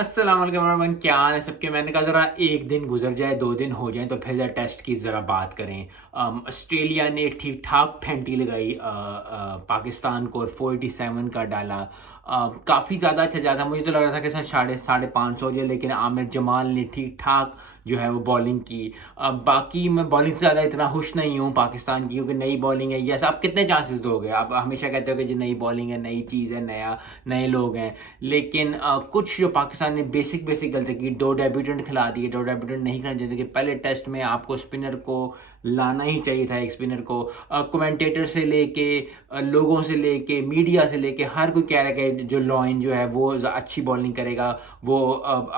अस्सलाम वालेकुम एवरीवन, क्या हाल है सबके। मैंने कहा ज़रा एक दिन गुजर जाए, 2 दिन हो जाएं तो फिर ज़रा टेस्ट की ज़रा बात करें। ऑस्ट्रेलिया ने ठीक ठाक फेंटी लगाई पाकिस्तान को और 487 का डाला। काफ़ी ज़्यादा अच्छा जा था। मुझे तो लग रहा था कि सर साढ़े साढ़े 500 हो जाए, लेकिन आमिर जमाल ने ठीक ठाक जो है वो बॉलिंग की। बाकी मैं बॉलिंग से ज़्यादा इतना खुश नहीं हूँ पाकिस्तान की, क्योंकि नई बॉलिंग है। यस, आप कितने चांसेस दोगे? आप हमेशा कहते हो कि जो नई बॉलिंग है, नई चीज़ है, नए लोग हैं, लेकिन कुछ जो पाकिस्तान ने बेसिक बेसिक गलती की, 2 डेब्यूटेंट खिला दिए। 2 डेब्यूटेंट नहीं करना चाहिए कि पहले टेस्ट में आपको स्पिनर को लाना ही चाहिए था, एक स्पिनर को। कमेंटेटर से लेके लोगों से लेके मीडिया से लेके हर कोई कह रहा है कि जो लॉइन जो है वो अच्छी बॉलिंग करेगा। वो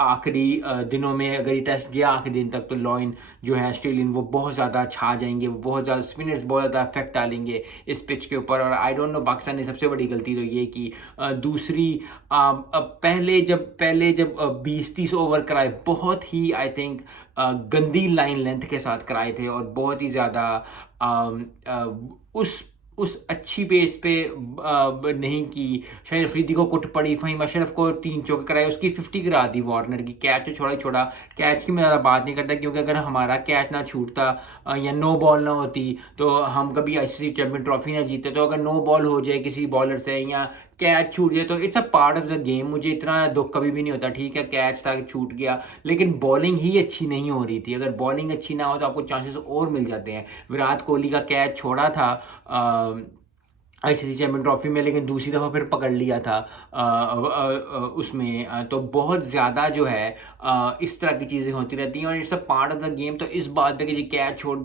आखिरी दिनों में अगर ये टेस्ट गया आखिरी दिन तक, तो लॉइन जो है ऑस्ट्रेलियन वो बहुत ज़्यादा छा जाएंगे, वो बहुत ज़्यादा स्पिनर्स बहुत ज़्यादा इफेक्ट डालेंगे इस पिच के ऊपर। और आई डोंट नो, पाकिस्तान ने सबसे बड़ी गलती तो ये की। दूसरी, पहले जब 20-30 ओवर कराए, बहुत ही आई थिंक गंदी लाइन लेंथ के साथ कराए थे, और बहुत ही ज़्यादा उस अच्छी पेस पे नहीं की। शाहिद अफरीदी को कुट पड़ी, फ़हीम अशरफ को 3 चौके कराए, उसकी 50 करा दी। वार्नर की कैच तो छोड़ा ही छोड़ा, कैच की मैं ज़्यादा बात नहीं करता, क्योंकि अगर हमारा कैच ना छूटता या नो बॉल ना होती तो हम कभी आईसीसी चैंपियन ट्रॉफी ना जीते। तो अगर नो बॉल हो जाए किसी बॉलर से या कैच छूट जाए तो it's a part of the game. मुझे इतना दुख कभी भी नहीं होता, ठीक है कैच था छूट गया, लेकिन बॉलिंग ही अच्छी नहीं हो रही थी। अगर बॉलिंग अच्छी ना हो तो आपको चांसेस और मिल जाते हैं। विराट कोहली का कैच छोड़ा था आईसीसी चैंपियन ट्रॉफी में, लेकिन दूसरी दफ़ा फिर पकड़ लिया था उसमें। तो बहुत ज़्यादा जो है इस तरह की चीज़ें होती रहती हैं, और it's a part of the game. तो इस बात पे कि जी कैच छोड़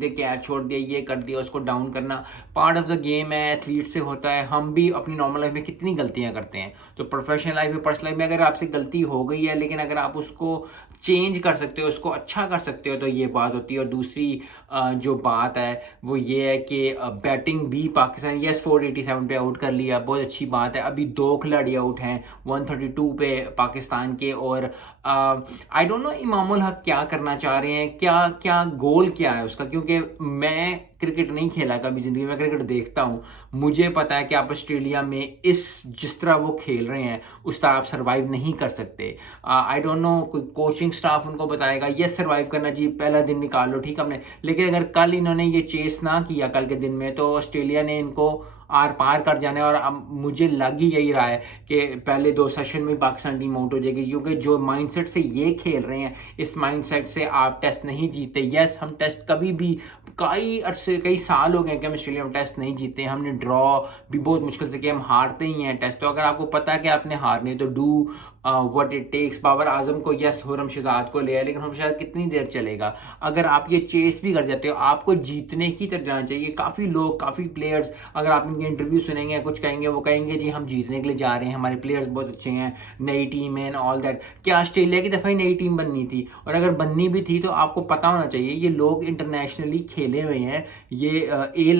दिया, ये कर दिया, उसको डाउन करना पार्ट ऑफ द गेम है, एथलीट से होता है। हम भी अपनी नॉर्मल लाइफ में कितनी गलतियां करते हैं, तो प्रोफेशनल लाइफ में, पर्सनल लाइफ में अगर आपसे गलती हो गई है, लेकिन अगर आप उसको चेंज कर सकते हो, उसको अच्छा कर सकते हो, तो ये बात होती है। और दूसरी जो बात है वो ये है कि बैटिंग भी पाकिस्तान, यस 487 पे आउट कर लिया, बहुत अच्छी बात है। अभी 2 खिलाड़ी आउट हैं 132 पे पाकिस्तान के। और I don't know Imamul Haq क्या करना चाह रहे हैं, क्या क्या गोल क्या है उसका, क्योंकि मैं क्रिकेट नहीं खेला कभी ज़िंदगी में, क्रिकेट देखता हूँ। मुझे पता है कि आप ऑस्ट्रेलिया में जिस तरह वो खेल रहे हैं उस तरह आप सर्वाइव नहीं कर सकते। आई डोंट नो, कोई कोचिंग स्टाफ उनको बताएगा ये सर्वाइव करना चाहिए, पहला दिन निकाल लो, ठीक है हमने। लेकिन अगर कल इन्होंने ये चेस ना किया कल के दिन में, तो ऑस्ट्रेलिया ने इनको आर पार कर जाना है। और अब मुझे लग ही यही रहा है कि पहले 2 सेशन में पाकिस्तान टीम आउट हो जाएगी, क्योंकि जो माइंडसेट से ये खेल रहे हैं, इस माइंडसेट से आप टेस्ट नहीं जीतते। यस, हम टेस्ट कभी भी कई साल हो गए कि हम ऑस्ट्रेलिया में टेस्ट नहीं जीते। हमने ड्रॉ भी बहुत मुश्किल से किया, हम हारते ही हैं टेस्ट। तो अगर आपको पता है कि आपने हारने, तो do what it takes. Babar Azam को, यस खुरम शहजाद को लिया, लेकिन खुरम शहजाद कितनी देर चलेगा? अगर आप ये चेस भी कर जाते हो, आपको जीतने की तरफ जाना चाहिए। काफ़ी लोग, काफ़ी प्लेयर्स, अगर आप इनके इंटरव्यू सुनेंगे, कुछ कहेंगे, वो कहेंगे जी हम जीतने के लिए जा रहे हैं, हमारे प्लेयर्स बहुत अच्छे हैं, नई टीम है, ऑल दैट। क्या ऑस्ट्रेलिया की दफ़ा ही नई टीम बननी थी? और अगर बननी भी थी तो आपको पता होना चाहिए ये लोग इंटरनेशनली खेले हुए हैं, ये ए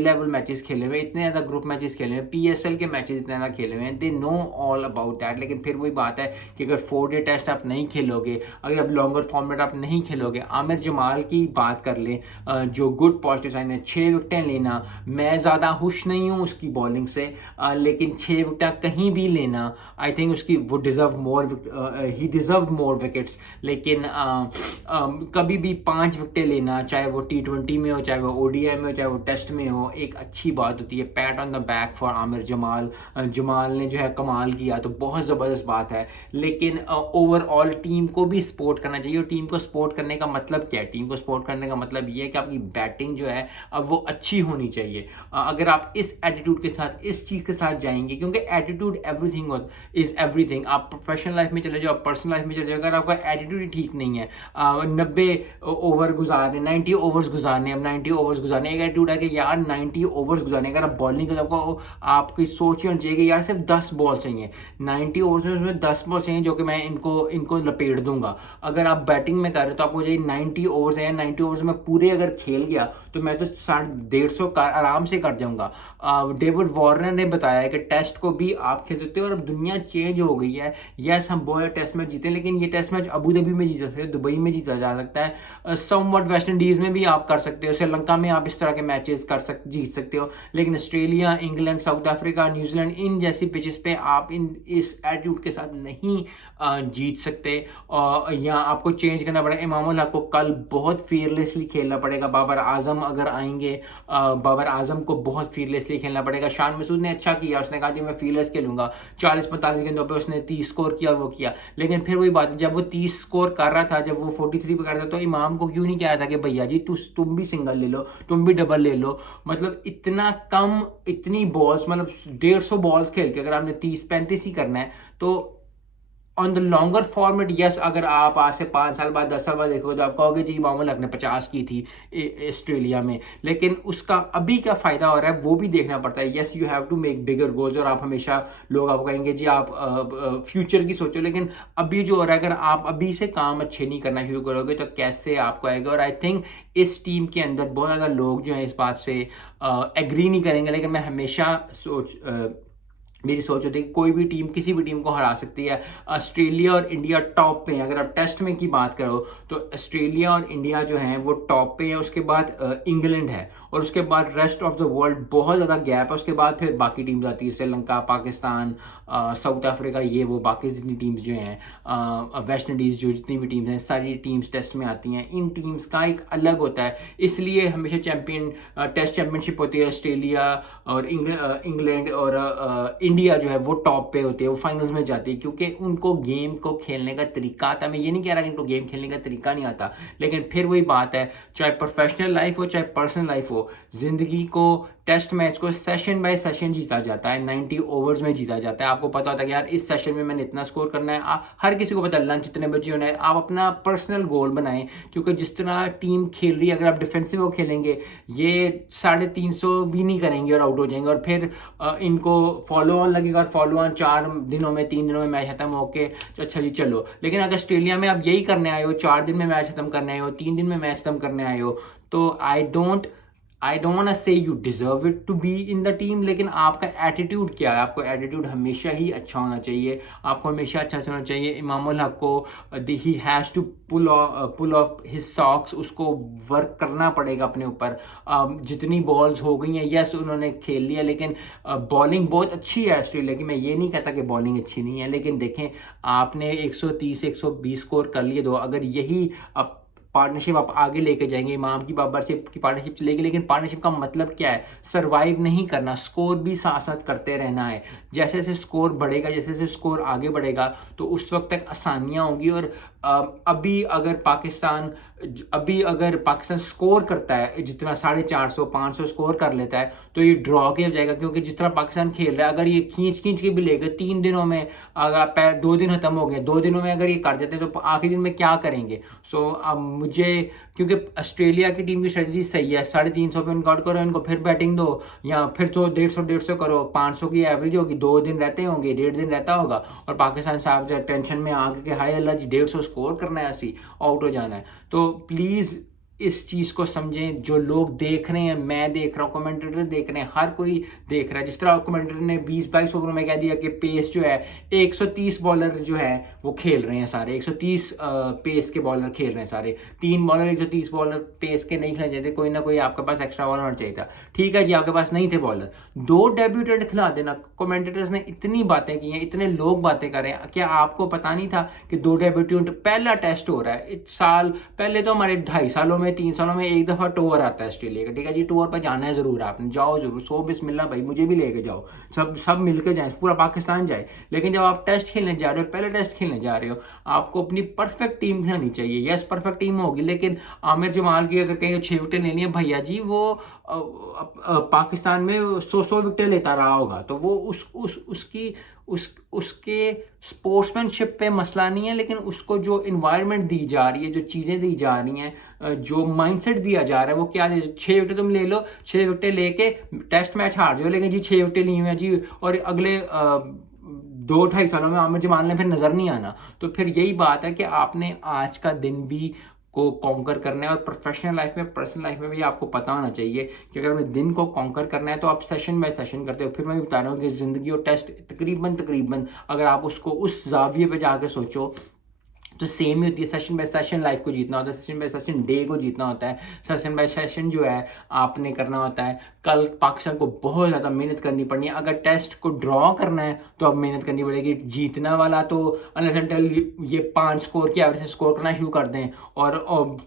लेवल मैचेस खेले हुए, इतने ज़्यादा ग्रुप मैचेस खेले हुए, पीएसएल के मैचेस इतने ज़्यादा खेले हुए हैं, they know all about that. लेकिन फिर वही बात है कि अगर 4 डे टेस्ट आप नहीं खेलोगे, अगर आप लॉन्गर फॉर्मेट आप नहीं खेलोगे। आमिर जमाल की बात कर ले, जो गुड पॉजिटिव साइन है, 6 विकेटें लेना, मैं ज़्यादा खुश नहीं हूँ उसकी बॉलिंग से, लेकिन 6 विकेट कहीं भी लेना, आई थिंक उसकी वो डिज़र्व मोर, ही डिज़र्व मोर विकेट्स। लेकिन कभी भी 5 विकेटें लेना, चाहे वो T20 में हो, चाहे वो ओडीआई में हो, चाहे वो टेस्ट में हो, एक अच्छी बात होती है। PAT on the back for Aamir Jamal. Jamal ने जो है कमाल किया, तो बहुत ज़बरदस्त बात है। लेकिन ओवरऑल टीम को भी सपोर्ट करना चाहिए। और टीम को सपोर्ट करने का मतलब क्या है? टीम को सपोर्ट करने का मतलब ये है कि आपकी बैटिंग जो है अब वो अच्छी होनी चाहिए। अगर आप इस एटीट्यूड के साथ, इस चीज़ के साथ जाएंगे, क्योंकि एटीट्यूड एवरीथिंग इज एवरीथिंग। आप प्रोफेशनल लाइफ में चले जाओ, पर्सनल लाइफ में चले जाओ, अगर आपका एटीट्यूड ही ठीक नहीं है, 90 ओवर गुजारने, 90 ओवर्स गुजारने, अब 90 ओवर्स गुजारने, एक एटीट्यूड है कि यार 90 ओवर्स गुजारने, अगर आप बॉलिंग कर, आपको आपकी सोच होनी चाहिए कि यार सिर्फ 10 बॉल चाहिए 90 ओवर्स में, उसमें 10 बॉल चाहिए जो कि मैं इनको लपेट दूंगा। अगर आप बैटिंग में कर रहे हो तो आपको ये 90 ओवर्स है, 90 ओवर्स में पूरे अगर खेल गया तो मैं तो 150 आराम से कर जाऊंगा। डेविड वार्नर ने बताया है कि टेस्ट को भी आप खेल सकते हो, और अब दुनिया चेंज हो गई है। यस, हम बहुत टेस्ट मैच जीते, लेकिन ये टेस्ट मैच अबू धाबी में जीता सकते हो, दुबई में जीता जा सकता है, समवट वेस्ट इंडीज़ में भी आप कर सकते हो, श्रीलंका में आप इस तरह के मैचेस जीत सकते हो। लेकिन Australia, England, south Africa, New Zealand, इन जैसी पिचेस पे आप इस एटीट्यूड के साथ नहीं जीत सकते, या आपको चेंज करना पड़ेगा। इमामुल हक को कल बहुत फियरलेसली खेलना पड़ेगा। बाबर आजम अगर आएंगे, बाबर आजम को बहुत फियरलेसली खेलना पड़ेगा। शान मसूद ने अच्छा किया, उसने कहा कि मैं फियरलेस खेलूंगा, 40-45 गेंदों पे उसने 30 स्कोर किया और वो किया। लेकिन फिर वही बात है, जब वो 30 स्कोर कर रहा था, जब वो 43 पे कर रहा था, तो इमाम को क्यों नहीं कहा था कि भैया जी तुम भी सिंगल ले लो, तुम भी डबल ले लो। मतलब इतना कम, इतनी बॉल्स, मतलब 150 बॉल्स खेल के अगर आपने 30-35 ही करना है तो on the longer format, yes, अगर आप आज से 5 साल बाद 10 साल बाद देखोगे तो आप कहोगे जी इमामुल हक ने 50 की थी ऑस्ट्रेलिया में, लेकिन उसका अभी क्या फ़ायदा हो रहा है वो भी देखना पड़ता है। Yes, you have to make bigger goals, और आप हमेशा, लोग आपको कहेंगे जी आप फ्यूचर की सोचो, लेकिन अभी जो हो रहा है, अगर आप अभी से काम अच्छे नहीं करना शुरू करोगे तो कैसे आपको आएगा। और आई थिंक इस टीम के अंदर बहुत ज़्यादा लोग जो हैं इस बात से एग्री नहीं करेंगे, लेकिन मैं हमेशा मेरी सोच होती है कि कोई भी टीम किसी भी टीम को हरा सकती है। ऑस्ट्रेलिया और इंडिया टॉप पे हैं। अगर आप टेस्ट में की बात करो तो ऑस्ट्रेलिया और इंडिया जो हैं वो टॉप पे हैं, उसके बाद इंग्लैंड है, और उसके बाद रेस्ट ऑफ द वर्ल्ड बहुत ज़्यादा गैप है। उसके बाद फिर बाकी टीम्स आती है, श्रीलंका, पाकिस्तान, साउथ अफ्रीका, ये वो बाकी जितनी टीम्स जो हैं, वेस्ट इंडीज़, जो जितनी भी टीम्स हैं, सारी टीम्स टेस्ट में आती हैं। इन टीम्स का एक अलग होता है, इसलिए हमेशा टेस्ट चैम्पियनशिप होती है। ऑस्ट्रेलिया और इंग्लैंड और इंडिया जो है वो टॉप पे होती है, वो फाइनल्स में जाती है, क्योंकि उनको गेम को खेलने का तरीका आता है। मैं ये नहीं कह रहा कि इनको गेम खेलने का तरीका नहीं आता, लेकिन फिर वही बात है, चाहे प्रोफेशनल लाइफ हो चाहे पर्सनल लाइफ हो, ज़िंदगी को, टेस्ट मैच को सेशन बाय सेशन जीता जाता है, 90 ओवर्स में जीता जाता है। आपको पता होता है कि यार इस सेशन में मैंने इतना स्कोर करना है। हर किसी को पता है लंच इतने बजे होना है। आप अपना पर्सनल गोल बनाएं, क्योंकि जिस तरह टीम खेल रही है, अगर आप डिफेंसिव हो खेलेंगे, ये 350 भी नहीं करेंगे और आउट हो जाएंगे, और फिर इनको फॉलो ऑन लगेगा, और फॉलो ऑन 4 दिनों में, 3 दिनों में मैच खत्म होके अच्छा जी चलो। लेकिन अगर ऑस्ट्रेलिया में आप यही करने आए हो, 4 दिन में मैच खत्म करने आए हो, 3 दिन में मैच खत्म करने आए हो, तो I don't want to say you deserve it to be in the team, लेकिन आपका एटीट्यूड क्या है? आपको एटीट्यूड हमेशा ही अच्छा होना चाहिए, आपको हमेशा अच्छा होना चाहिए। इमामुल हक को ही has to pull off his socks, उसको वर्क करना पड़ेगा अपने ऊपर। जितनी बॉल्स हो गई हैं, यस उन्होंने खेल लिया, लेकिन बॉलिंग बहुत अच्छी है ऑस्ट्रेलिया की। मैं ये नहीं कहता कि बॉलिंग अच्छी नहीं है, लेकिन देखें, आपने 130-120 स्कोर कर लिए, दो, अगर यही पार्टनरशिप आप आगे लेके जाएंगे, इमाम की बाबरशिप की पार्टनरशिप चलेगी, लेकिन पार्टनरशिप का मतलब क्या है? सर्वाइव नहीं करना, स्कोर भी साथ साथ करते रहना है। जैसे जैसे स्कोर बढ़ेगा, जैसे जैसे स्कोर आगे बढ़ेगा, तो उस वक्त तक आसानियाँ होंगी। और अभी अगर पाकिस्तान स्कोर करता है जितना 450-500 स्कोर कर लेता है, तो ये ड्रॉ के हो जाएगा, क्योंकि जिस तरह पाकिस्तान खेल रहा है, अगर ये खींच के भी लेगा 3 दिनों में, अगर 2 दिन खत्म हो गए, 2 दिनों में अगर ये कर देते हैं, तो आखिरी दिन में क्या करेंगे? सो अब मुझे, क्योंकि ऑस्ट्रेलिया की टीम की स्ट्रेटजी सही है, 350 पे इनको आउट करो, इनको फिर बैटिंग दो, या फिर तो 150 करो, 500 की एवरेज होगी, 2 दिन रहते होंगे, 1.5 दिन रहता होगा, और पाकिस्तान साहब जो टेंशन में आके कि हाय अल्लाह जी 150 स्कोर करना है, ऐसी आउट हो जाना है। तो प्लीज़ इस चीज़ को समझें। जो लोग देख रहे हैं, मैं देख रहा हूँ, कमेंटेटर देख रहे हैं, हर कोई देख रहा है। जिस तरह कमेंटेटर ने 20-22 ओवरों में कह दिया कि पेस जो है, 130 बॉलर जो है वो खेल रहे हैं सारे, 130 पेस के बॉलर खेल रहे हैं सारे। 3 बॉलर 130 बॉलर पेस के नहीं खेलने चाहिए, कोई ना कोई आपके पास एक्स्ट्रा बॉलर होना चाहिए था। ठीक है जी, आपके पास नहीं थे बॉलर, 2 डेब्यूटेंट खिला देना। कमेंटेटर्स ने इतनी बातें की हैं, इतने लोग बातें कर रहे हैं, क्या आपको पता नहीं था कि 2 डेब्यूटेंट? पहला टेस्ट हो रहा है इस साल, पहले तो हमारे 2.5 सालों में, 3 सालों में एक दफ़ा टूर आता है ऑस्ट्रेलिया का। ठीक है जी, टूर पर जाना है ज़रूर, आपने जाओ जरूर, 100 बिस्मिल्लाह भाई, मुझे भी लेके जाओ, सब मिलकर जाए, पूरा पाकिस्तान जाए। लेकिन जब आप टेस्ट खेलने जा रहे हो, पहले टेस्ट खेलने जा रहे हो, आपको अपनी परफेक्ट टीम बनानी चाहिए। यस, परफेक्ट टीम होगी, लेकिन आमिर जमाल की अगर कहीं 6 विकेट लेनी है, भैया जी वो पाकिस्तान में 100 विकेट लेता रहा होगा, तो वो उसके स्पोर्ट्समैनशिप पे मसला नहीं है, लेकिन उसको जो इन्वायरमेंट दी जा रही है, जो चीज़ें दी जा रही हैं, जो माइंडसेट दिया जा रहा है, वो क्या, 6 विकेट तुम ले लो, 6 विकेट लेके टेस्ट मैच हार जाओ, लेकिन जी 6 विकेट ली हुई है जी, और अगले 2-2.5 सालों में आमिर जमाल ने फिर नज़र नहीं आना। तो फिर यही बात है कि आपने आज का दिन भी को कॉन्कर करना है, और प्रोफेशनल लाइफ में, पर्सनल लाइफ में भी आपको पता होना चाहिए कि अगर हमें दिन को कॉन्कर करना है तो आप सेशन बाय सेशन करते हो। फिर मैं बता रहा हूँ कि ज़िंदगी और टेस्ट तकरीबन अगर आप उसको उस जाविये पे जाकर सोचो तो सेम ही होती है, सेशन बाय सेशन लाइफ को जीतना होता है, सेशन बाय सेशन डे को जीतना होता है, सेशन बाय सेशन जो है आपने करना होता है। कल पाकिस्तान को बहुत ज़्यादा मेहनत करनी पड़नी है। अगर टेस्ट को ड्रॉ करना है तो अब मेहनत करनी पड़ेगी। जीतना वाला तो अनलेस अनटिल ये 5 स्कोर की एवरेज से स्कोर करना शुरू कर दें और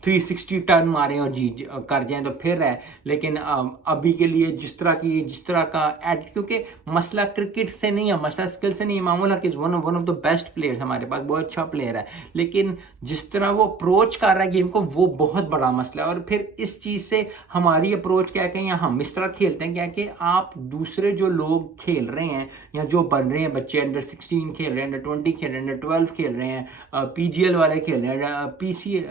360 टर्न मारें और जीत कर जाएं तो फिर है। लेकिन अभी के लिए जिस तरह का क्योंकि मसला क्रिकेट से नहीं है, मसला स्किल से नहीं है। मामूल हकीज one of the best players हमारे पास, बहुत अच्छा प्लेयर है, लेकिन जिस तरह वो अप्रोच कर रहा है गेम को वो बहुत बड़ा मसला है। और फिर इस चीज़ से हमारी अप्रोच क्या है, या हम इस तरह खेलते हैं क्या कि आप दूसरे जो लोग खेल रहे हैं या जो बन रहे हैं बच्चे, अंडर 16 खेल रहे हैं, अंडर 20 खेल रहे हैं, अंडर 12 खेल रहे हैं, PGL वाले खेल रहे हैं, PC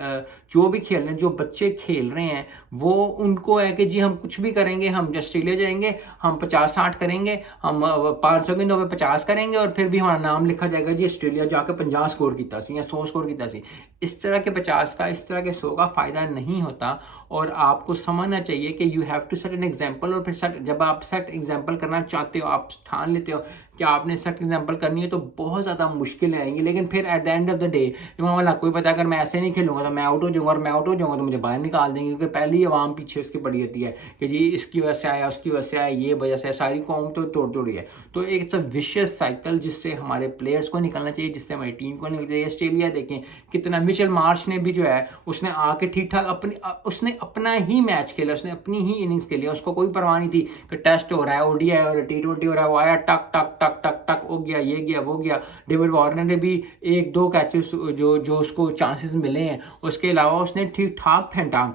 जो भी खेल रहे हैं, जो बच्चे खेल रहे हैं वो उनको है कि जी हम कुछ भी करेंगे, हम ऑस्ट्रेलिया जाएंगे, हम 50-60 करेंगे, हम 500 के 50 करेंगे और फिर भी हमारा नाम लिखा जाएगा जी ऑस्ट्रेलिया जाकर 50 स्कोर किया सी या 100 स्कोर किया सी। इस तरह के 50 का, इस तरह के 100 का फ़ायदा नहीं होता। और आपको समझना चाहिए कि you have to set an example. और फिर जब आप सेट एग्जाम्पल करना चाहते हो, आप ठान लेते हो कि आपने सेट एग्जाम्पल करनी है, तो बहुत ज़्यादा मुश्किलें आएंगी। लेकिन फिर at the end of the day वाला कोई पता, अगर मैं ऐसे नहीं खेलूंगा तो मैं आउट हो जाऊंगा, और मैं आउट हो जाऊंगा तो मुझे बाहर निकाल देंगे, क्योंकि पहली आवाम पीछे उसकी पड़ी होती है कि जी इसकी वजह से आया, उसकी वजह से आया, ये वजह से, सारी कौम तो तोड़ है। तो एक इट्स अ विशियस साइकिल जिससे हमारे प्लेयर्स को निकलना चाहिए, जिससे हमारी टीम को निकलना चाहिए। ऑस्ट्रेलिया देखें कितना, मिचेल मार्श ने भी जो है उसने आके ठीक ठाक उसने अपना ही मैच खेला, उसने अपनी ही इनिंग्स खेली, उसको कोई परवाह नहीं थी कि टेस्ट हो रहा है, ODI और T20 हो रहा है। वो आया टक टक टक टक टक, हो गया, ये गया, वो गया। डेविड वार्नर ने भी 1-2 कैचेस जो उसको चांसेस मिले हैं, उसके अलावा उसने ठीक ठाक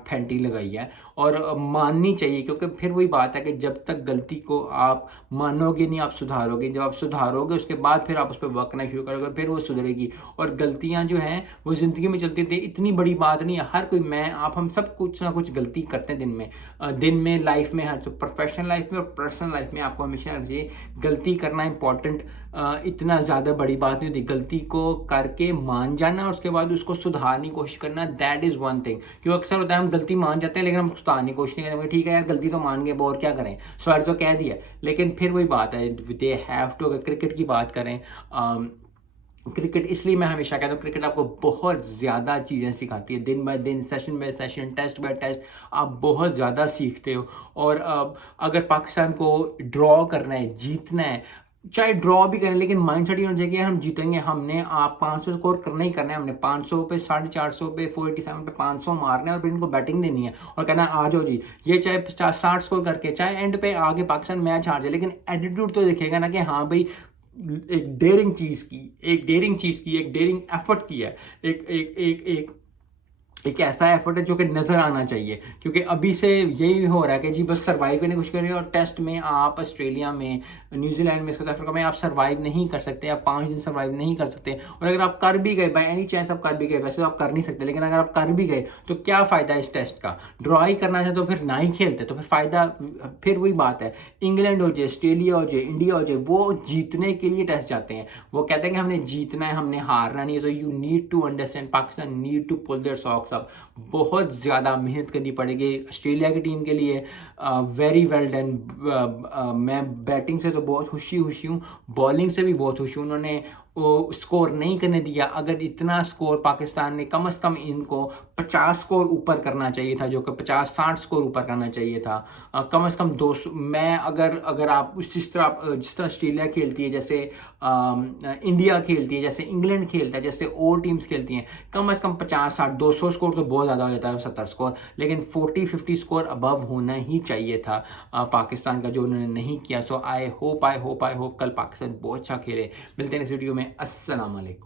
फेंटी लगाई है। और माननी चाहिए, क्योंकि फिर वही बात है कि जब तक गलती को आप मानोगे नहीं, आप सुधारोगे। जब आप सुधारोगे उसके बाद फिर आप उस पर वर्क करना शुरू करोगे, फिर वो सुधरेगी। और गलतियां जो हैं वो ज़िंदगी में चलती थी, इतनी बड़ी बात नहीं है। हर कोई, हम सब कुछ ना कुछ गलती करते हैं दिन में लाइफ में, हर तो प्रोफेशनल लाइफ में और पर्सनल लाइफ में। आपको हमेशा ये गलती करना इंपॉर्टेंट, इतना ज़्यादा बड़ी बात नहीं होती। गलती को करके मान जाना और उसके बाद उसको सुधारने की कोशिश करना, दैट इज़ वन थिंग। क्योंकि अक्सर होता है हम गलती मान जाते हैं लेकिन हम सुधारने की कोशिश नहीं करते। ठीक है यार, गलती तो मान गए, और क्या करें, सॉरी तो कह दिया। लेकिन फिर वही बात है, दे हैव टू। अगर क्रिकेट की बात करें, क्रिकेट इसलिए मैं हमेशा कहता हूँ, क्रिकेट आपको बहुत ज़्यादा चीज़ें सिखाती है। दिन बाय दिन, session by session, test by test, आप बहुत ज़्यादा सीखते हो। और अगर पाकिस्तान को ड्रॉ करना है, जीतना है, चाहे ड्रॉ भी करें, लेकिन माइंड सेट ये होना चाहिए कि हम जीतेंगे। हमने आप 500 स्कोर करना ही करना है। हमने 500 पे, 450 पे, 487 पे 500 मारना है और फिर इनको बैटिंग देनी है और कहना है आ जाओ जी। ये चाहे 50-60 स्कोर करके, चाहे एंड पे आगे पाकिस्तान मैच हार जाए, लेकिन एटीट्यूड तो दिखेगा ना कि हाँ भाई एक डेयरिंग चीज़ की, एक डेयरिंग एफर्ट की है, एक ऐसा एफर्ट है जो कि नज़र आना चाहिए। क्योंकि अभी से यही हो रहा है कि जी बस सर्वाइव करने की कोशिश करें, और टेस्ट में आप ऑस्ट्रेलिया में, न्यूजीलैंड में, साउथ अफ्रीका में आप सर्वाइव नहीं कर सकते, आप 5 दिन सर्वाइव नहीं कर सकते। और अगर आप कर भी गए, बाय एनी चांस आप कर भी गए, वैसे तो आप कर नहीं सकते, लेकिन अगर आप कर भी गए तो क्या फ़ायदा इस टेस्ट का। ड्रॉ ही करना चाहे तो फिर ना ही खेलते, तो फिर फ़ायदा, फिर वही बात है। इंग्लैंड हो जाए, ऑस्ट्रेलिया हो जाए, इंडिया हो जाए, वो जीतने के लिए टेस्ट जाते हैं। वो कहते हैं कि हमने जीतना है, हमने हारना नहीं है। तो you need to understand, Pakistan need to pull their socks up. बहुत ज़्यादा मेहनत करनी पड़ेगी ऑस्ट्रेलिया की टीम के लिए। Very well done. मैं बैटिंग से तो बहुत खुशी हूँ, बॉलिंग से भी बहुत खुशी हूँ। उन्होंने वो स्कोर नहीं करने दिया। अगर इतना स्कोर पाकिस्तान ने, कम से कम इनको 50 स्कोर ऊपर करना चाहिए था, जो कि 50-60 स्कोर ऊपर करना चाहिए था। कम से कम 200। मैं अगर आप जिस तरह ऑस्ट्रेलिया खेलती है, जैसे इंडिया खेलती है, जैसे इंग्लैंड खेलता है, जैसे और टीम्स खेलती हैं, कम से कम 50-60, 200 स्कोर तो बहुत ज़्यादा हो जाता है, 70 स्कोर, लेकिन 40-50 स्कोर अबव होना ही चाहिए था पाकिस्तान का, जो उन्होंने नहीं किया। सो आई होप कल पाकिस्तान बहुत अच्छा खेले। मिलते हैं इस वीडियो में। अस्सलाम वालेकुम।